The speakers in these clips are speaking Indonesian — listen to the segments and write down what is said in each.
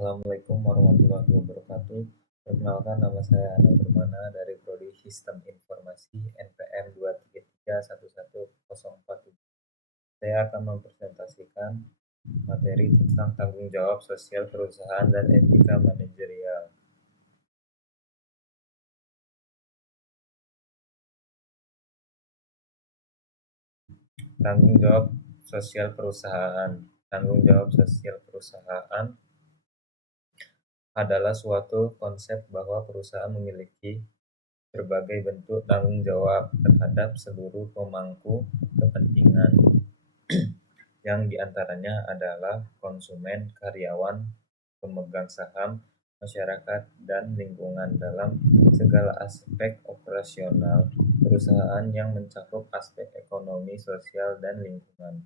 Assalamualaikum warahmatullahi wabarakatuh. Perkenalkan, nama saya Anand Permana dari Prodi Sistem Informasi NPM 2331104. Saya akan mempresentasikan materi tentang tanggung jawab sosial perusahaan dan etika manajerial. Tanggung jawab sosial perusahaan. Tanggung jawab sosial perusahaan adalah suatu konsep bahwa perusahaan memiliki berbagai bentuk tanggung jawab terhadap seluruh pemangku kepentingan, yang diantaranya adalah konsumen, karyawan, pemegang saham, masyarakat, dan lingkungan dalam segala aspek operasional perusahaan yang mencakup aspek ekonomi, sosial, dan lingkungan.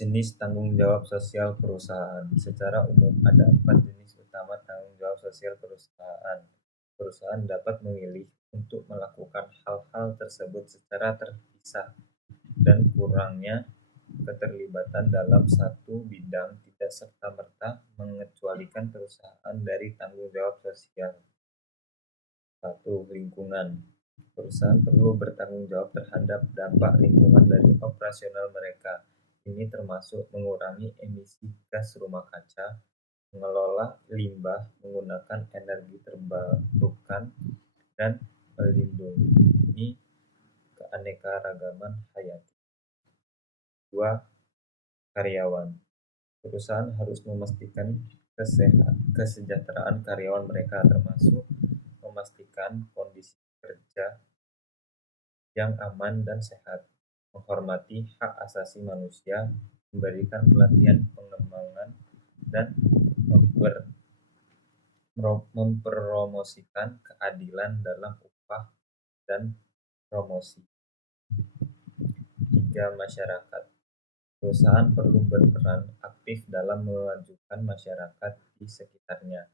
Jenis tanggung jawab sosial perusahaan. Secara umum ada 4 jenis utama tanggung jawab sosial perusahaan. Perusahaan dapat memilih untuk melakukan hal-hal tersebut secara terpisah, dan kurangnya keterlibatan dalam satu bidang tidak serta-merta mengecualikan perusahaan dari tanggung jawab sosial. 1. Lingkungan. Perusahaan perlu bertanggung jawab terhadap dampak lingkungan dari operasional mereka. Ini termasuk mengurangi emisi gas rumah kaca, mengelola limbah menggunakan energi terbarukan, dan melindungi keanekaragaman hayati. 2. Karyawan. Perusahaan harus memastikan kesejahteraan karyawan mereka, termasuk memastikan kondisi kerja yang aman dan sehat, menghormati hak asasi manusia, memberikan pelatihan pengembangan, dan mempromosikan keadilan dalam upah dan promosi. 3. Masyarakat. Perusahaan perlu berperan aktif dalam memajukan masyarakat di sekitarnya.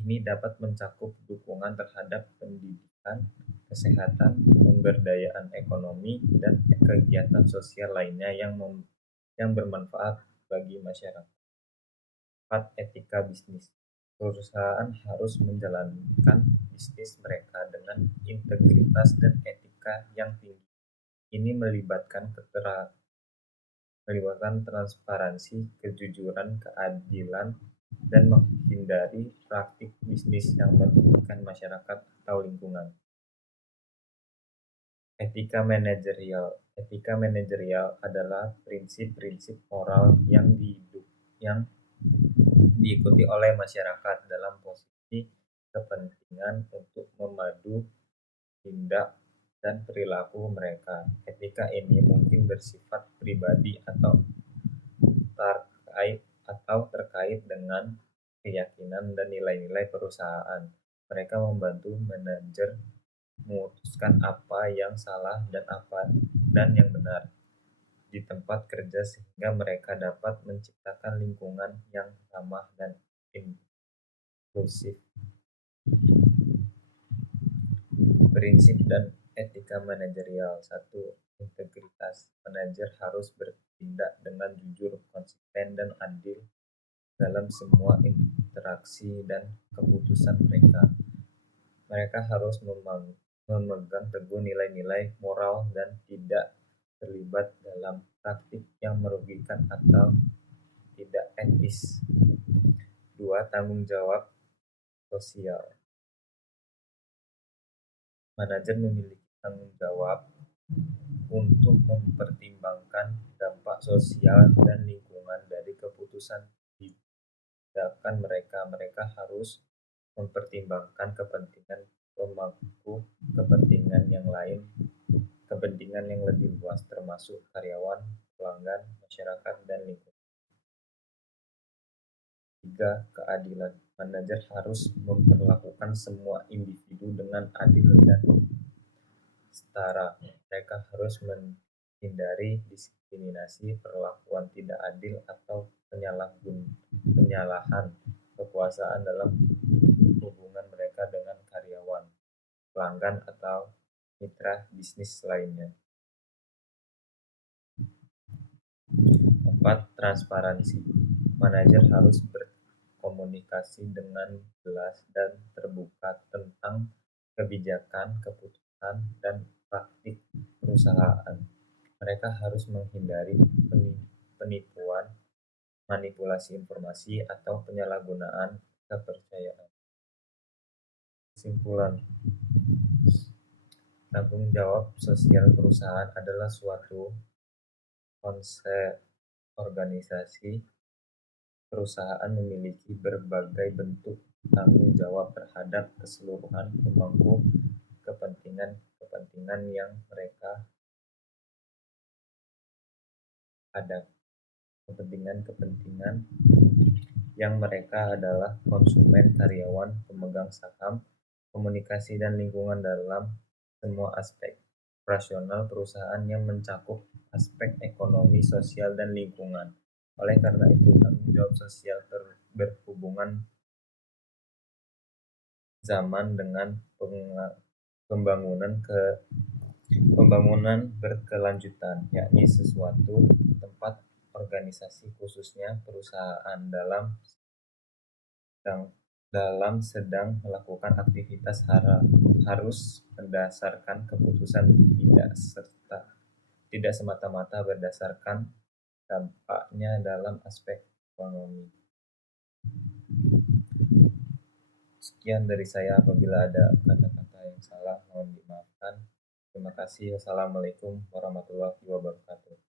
Ini dapat mencakup dukungan terhadap pendidikan, kesehatan, pemberdayaan ekonomi, dan kegiatan sosial lainnya yang bermanfaat bagi masyarakat. 4. Etika bisnis. Perusahaan harus menjalankan bisnis mereka dengan integritas dan etika yang tinggi. Ini melibatkan transparansi, kejujuran, keadilan, dan menghindari praktik bisnis yang merugikan masyarakat atau lingkungan. Etika manajerial. Etika manajerial adalah prinsip-prinsip moral yang diikuti oleh masyarakat dalam posisi kepentingan untuk memadu tindak dan perilaku mereka. Etika ini mungkin bersifat pribadi atau terkait dengan keyakinan dan nilai-nilai perusahaan. Mereka membantu manajer memutuskan apa yang salah dan yang benar di tempat kerja, sehingga mereka dapat menciptakan lingkungan yang ramah dan inklusif. Prinsip dan etika manajerial. 1. Integritas. Manajer harus bertindak dengan jujur, konsisten, dan adil dalam semua interaksi dan keputusan mereka. Mereka harus memegang teguh nilai-nilai moral dan tidak terlibat dalam praktik yang merugikan atau tidak etis. 2. Tanggung jawab sosial. Manajer memiliki tanggung jawab untuk mempertimbangkan dampak sosial dan lingkungan dari keputusan tindakan mereka. Mereka harus mempertimbangkan kepentingan pemangku kepentingan yang lain, kepentingan yang lebih luas, termasuk karyawan, pelanggan, masyarakat, dan lingkungan. 3. Keadilan. Manajer harus memperlakukan semua individu dengan adil dan setara. Mereka harus menghindari diskriminasi, perlakuan tidak adil, atau penyalahan kekuasaan dalam hubungan mereka dengan karyawan, pelanggan, atau mitra bisnis lainnya. 4. Transparansi. Manajer harus berkomunikasi dengan jelas dan terbuka tentang kebijakan, keputusan, dan praktik perusahaan. Mereka harus menghindari penipuan, manipulasi informasi, atau penyalahgunaan kepercayaan. Kesimpulan, tanggung jawab sosial perusahaan adalah suatu konsep organisasi. Perusahaan memiliki berbagai bentuk tanggung jawab terhadap keseluruhan pemangku kepentingan yang mereka hadap. Kepentingan yang mereka adalah konsumen, karyawan, pemegang saham, komunikasi, dan lingkungan dalam semua aspek operasional perusahaan yang mencakup aspek ekonomi, sosial, dan lingkungan. Oleh karena itu, tanggung jawab sosial berhubungan zaman dengan pembangunan berkelanjutan, yakni sesuatu tempat organisasi, khususnya perusahaan sedang melakukan aktivitas harus berdasarkan keputusan, tidak semata-mata berdasarkan dampaknya dalam aspek ekonomi. Sekian dari saya. Apabila ada kata-kata yang salah, mohon dimaafkan. Terima kasih. Wassalamualaikum warahmatullahi wabarakatuh.